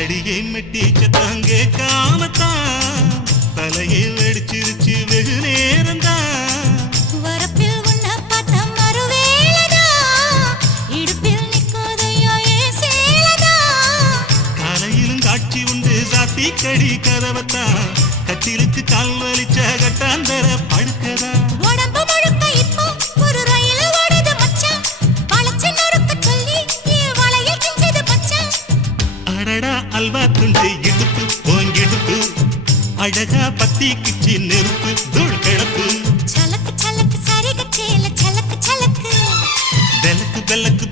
அடியை மெட்டிச்ச தாங்க காமத்தான் தலையை வெடிச்சிருச்சு வெகு நேரம்தான் வரப்பில் உன்ன பார்த்த மறுவேளதா இடுப்பில் நிற்காதையா ஏ சேலதா காலையிலும் காட்சி உண்டு சாத்தி கடி கதவத்தான் கட்டிலுக்கு கால் வலிச்ச கட்டாந்தர படுக்கதா உடம்பு முழுக்க இப்போ ஒரு ரயில் ஓடுது மச்சான் வளைச்சு நறுக்க சொல்லி என் வளையல் கிஞ்சது மச்சான் அடடா அல்வா துண்டு இடுப்பு போங்கிடுப்பு அழகா பத்திக்குச்சி நெருப்பு தூள் கிளப்பு சலக்கு சலக்கு சரிக சேல சலக்கு சலக்கு வெலக்கு வெலக்கு